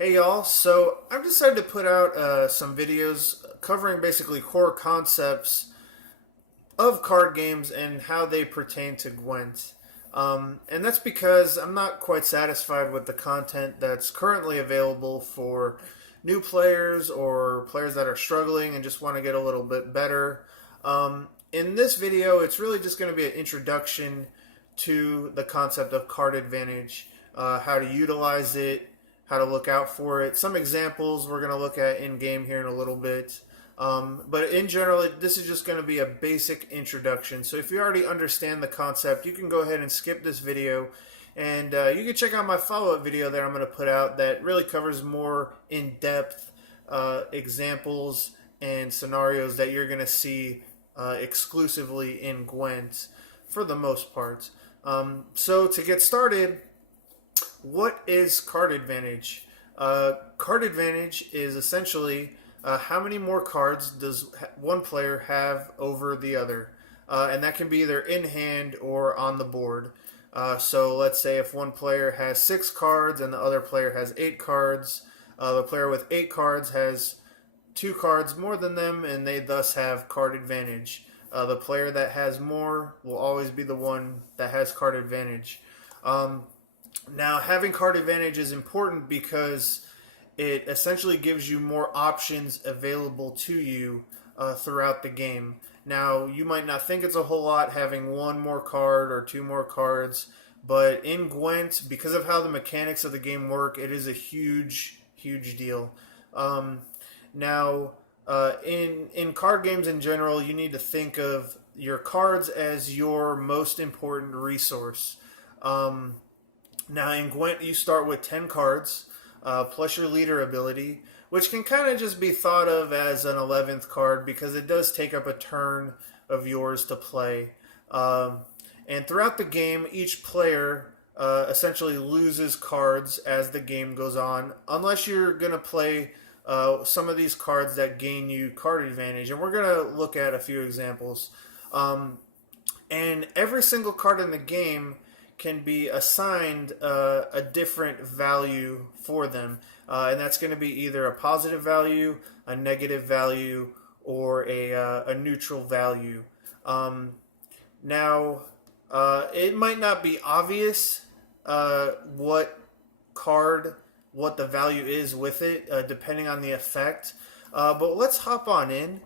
Hey y'all, so I've decided to put out some videos covering basically core concepts of card games and how they pertain to Gwent. And that's because I'm not quite satisfied with the content that's currently available for new players or players that are struggling and just want to get a little bit better. In this video, it's really just going to be an introduction to the concept of card advantage, how to utilize it, how to look out for it. Some examples we're going to look at in game here in a little bit. But in general, this is just going to be a basic introduction. So if you already understand the concept, you can go ahead and skip this video. And you can check out my follow-up video that I'm going to put out that really covers more in-depth examples and scenarios that you're going to see exclusively in Gwent for the most part. So to get started, what is card advantage? Card advantage is essentially how many more cards does one player have over the other, and that can be either in hand or on the board. So let's say if one player has 6 cards and the other player has 8 cards, the player with 8 cards has 2 cards more than them, and they thus have card advantage. The player that has more will always be the one that has card advantage. Now, having card advantage is important because it essentially gives you more options available to you throughout the game. Now, you might not think it's a whole lot having 1 more card or 2 more cards, but in Gwent, because of how the mechanics of the game work, it is a huge, huge deal. Now, in card games in general, you need to think of your cards as your most important resource. Now, in Gwent, you start with 10 cards, plus your leader ability, which can kind of just be thought of as an 11th card because it does take up a turn of yours to play. And throughout the game, each player essentially loses cards as the game goes on, unless you're going to play some of these cards that gain you card advantage. And we're going to look at a few examples. And every single card in the game can be assigned a different value for them. And that's going to be either a positive value, a negative value, or a neutral value. Now, it might not be obvious what the value is with it, depending on the effect. But let's hop on in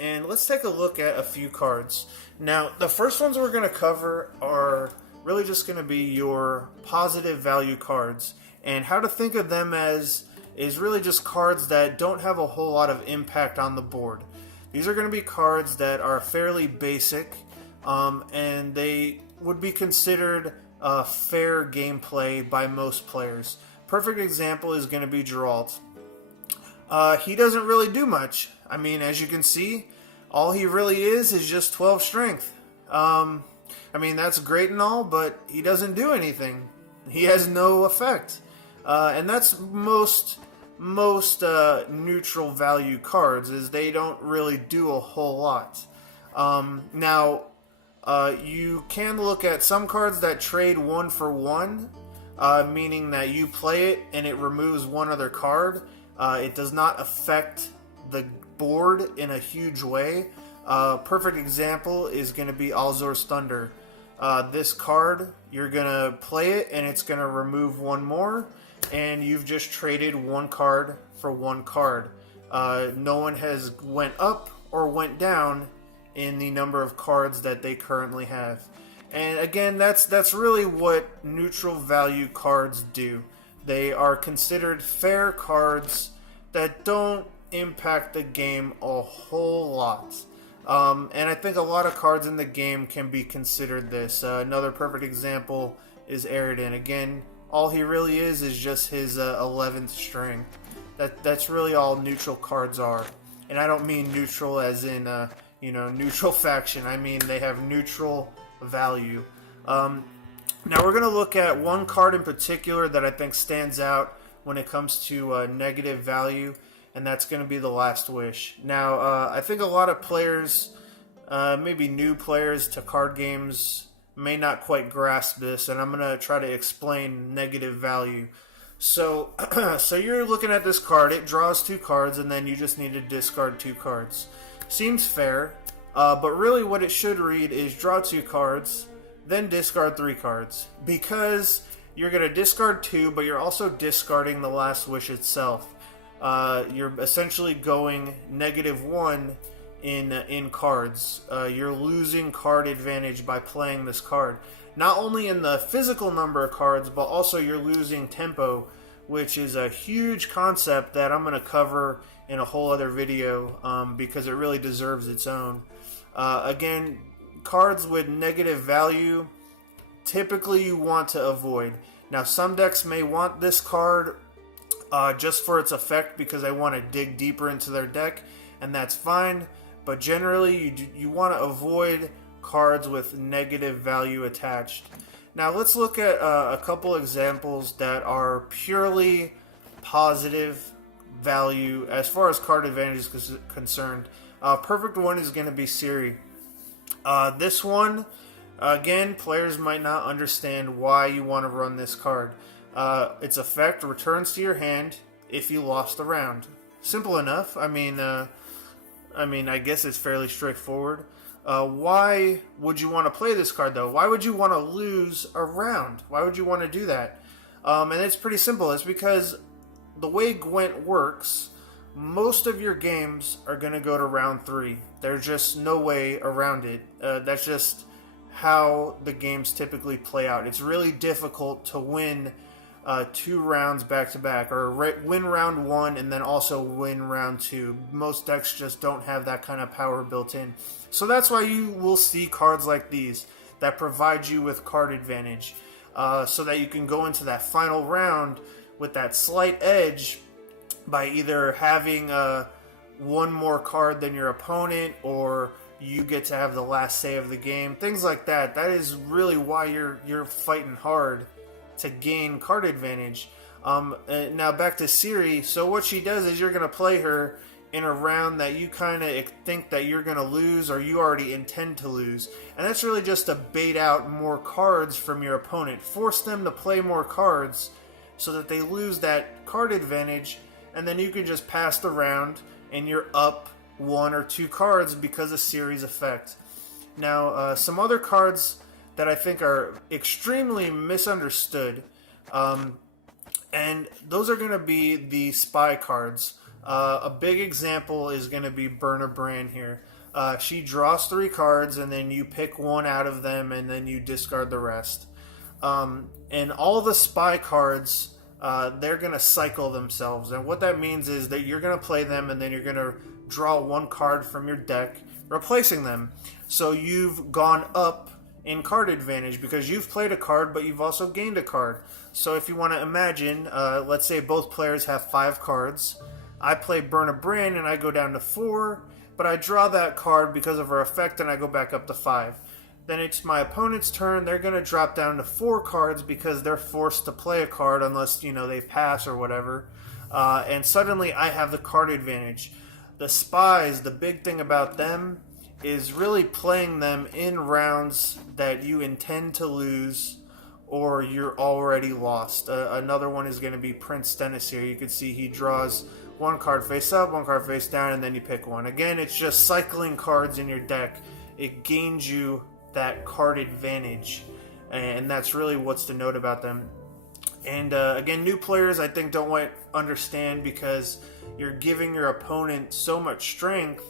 and let's take a look at a few cards. Now, the first ones we're going to cover are really just going to be your positive value cards, and how to think of them as is really just cards that don't have a whole lot of impact on the board. These are going to be cards that are fairly basic, and they would be considered fair gameplay by most players. Perfect example is going to be Geralt. He doesn't really do much. I mean, as you can see, all he really is just 12 strength. I mean, that's great and all, but he doesn't do anything. He has no effect. And that's most neutral value cards, is they don't really do a whole lot. Now, you can look at some cards that trade 1 for 1, meaning that you play it and it removes one other card. It does not affect the board in a huge way. Perfect example is going to be Alzor's Thunder. This card, you're going to play it and it's going to remove 1 more, and you've just traded 1 card for 1 card. No one has went up or went down in the number of cards that they currently have. And again, that's really what neutral value cards do. They are considered fair cards that don't impact the game a whole lot. And I think a lot of cards in the game can be considered this. Another perfect example is Aridin. Again, all he really is just his 11th string. That's really all neutral cards are. And I don't mean neutral as in neutral faction. I mean they have neutral value. Now we're going to look at one card in particular that I think stands out when it comes to negative value, and that's going to be the Last Wish. Now, I think a lot of players, maybe new players to card games, may not quite grasp this, and I'm going to try to explain negative value. So, so you're looking at this card. It draws 2 cards, and then you just need to discard 2 cards. Seems fair, but really, what it should read is draw 2 cards, then discard 3 cards, because you're going to discard 2, but you're also discarding the last wish itself. You're essentially going -1 in cards. You're losing card advantage by playing this card. Not only in the physical number of cards, but also you're losing tempo, which is a huge concept that I'm going to cover in a whole other video because it really deserves its own. Again, cards with negative value, typically you want to avoid. Now, some decks may want this card just for its effect because they want to dig deeper into their deck, and that's fine. But generally, you want to avoid cards with negative value attached. Now, let's look at a couple examples that are purely positive value as far as card advantage is concerned. Perfect one is going to be Siri. This one, again, players might not understand why you want to run this card. Its effect returns to your hand if you lost the round. Simple enough. I mean, I guess it's fairly straightforward. Why would you want to play this card, though? Why would you want to lose a round? Why would you want to do that? And it's pretty simple. It's because the way Gwent works, most of your games are going to go to round 3. There's just no way around it. That's just how the games typically play out. It's really difficult to win 2 rounds back to back, or win round 1 and then also win round 2. Most decks just don't have that kind of power built in. So that's why you will see cards like these that provide you with card advantage, so that you can go into that final round with that slight edge by either having one more card than your opponent, or you get to have the last say of the game. Things like that. That is really why you're fighting hard to gain card advantage. Now back to Siri. So what she does is you're going to play her in a round that you kind of think that you're going to lose, or you already intend to lose. And that's really just to bait out more cards from your opponent. Force them to play more cards so that they lose that card advantage, and then you can just pass the round and you're up 1 or 2 cards because of Siri's effect. Now, some other cards that I think are extremely misunderstood, and those are going to be the spy cards. A big example is going to be Berna Brand here. She draws 3 cards, and then you pick 1 out of them, and then you discard the rest. And all the spy cards, they're going to cycle themselves. And what that means is that you're going to play them, and then you're going to draw 1 card from your deck, replacing them. So you've gone up in card advantage because you've played a card, but you've also gained a card. So if you want to imagine, let's say both players have 5 cards. I play Burn a Brand and I go down to 4, but I draw that card because of her effect and I go back up to 5. Then it's my opponent's turn. They're going to drop down to 4 cards because they're forced to play a card unless, they pass or whatever. And suddenly I have the card advantage. The spies, the big thing about them is really playing them in rounds that you intend to lose or you're already lost. Another one is going to be Prince Dennis here. You can see he draws 1 card face up, 1 card face down, and then you pick 1. Again, it's just cycling cards in your deck. It gains you that card advantage, and that's really what's to note about them. And again, new players I think don't understand because you're giving your opponent so much strength,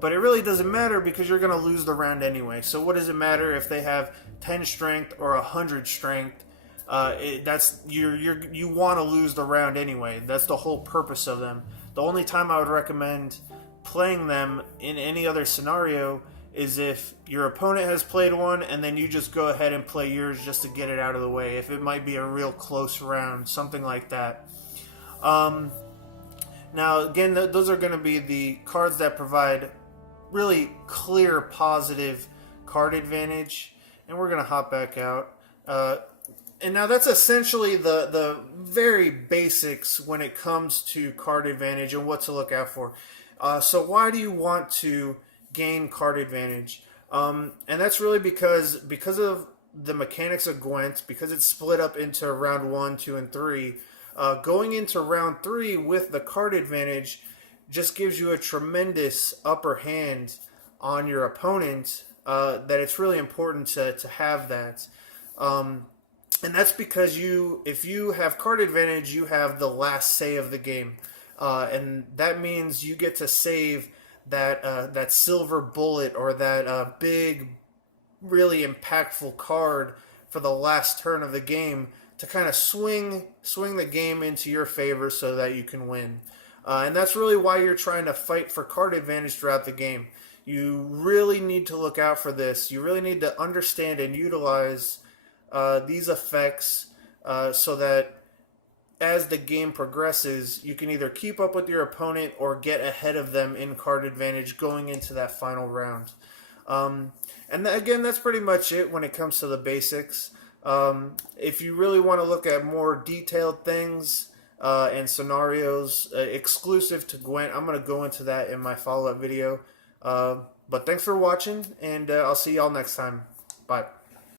but it really doesn't matter because you're going to lose the round anyway. So what does it matter if they have 10 strength or 100 strength? You want to lose the round anyway. That's the whole purpose of them. The only time I would recommend playing them in any other scenario is if your opponent has played one and then you just go ahead and play yours just to get it out of the way. If it might be a real close round, something like that. Now, again, those are going to be the cards that provide really clear positive card advantage. And we're going to hop back out. And now that's essentially the very basics when it comes to card advantage and what to look out for. So why do you want to gain card advantage? And that's really because of the mechanics of Gwent, because it's split up into round 1, 2, and 3. going into round 3 with the card advantage just gives you a tremendous upper hand on your opponent, that it's really important to have that. And that's because if you have card advantage, you have the last say of the game, and that means you get to save that silver bullet or that big, really impactful card for the last turn of the game to kind of swing the game into your favor so that you can win. And that's really why you're trying to fight for card advantage throughout the game. You really need to look out for this. You really need to understand and utilize these effects so that as the game progresses, you can either keep up with your opponent or get ahead of them in card advantage going into that final round. And again, that's pretty much it when it comes to the basics. If you really want to look at more detailed things and scenarios exclusive to Gwent, I'm going to go into that in my follow-up video. But thanks for watching, and I'll see y'all next time. Bye.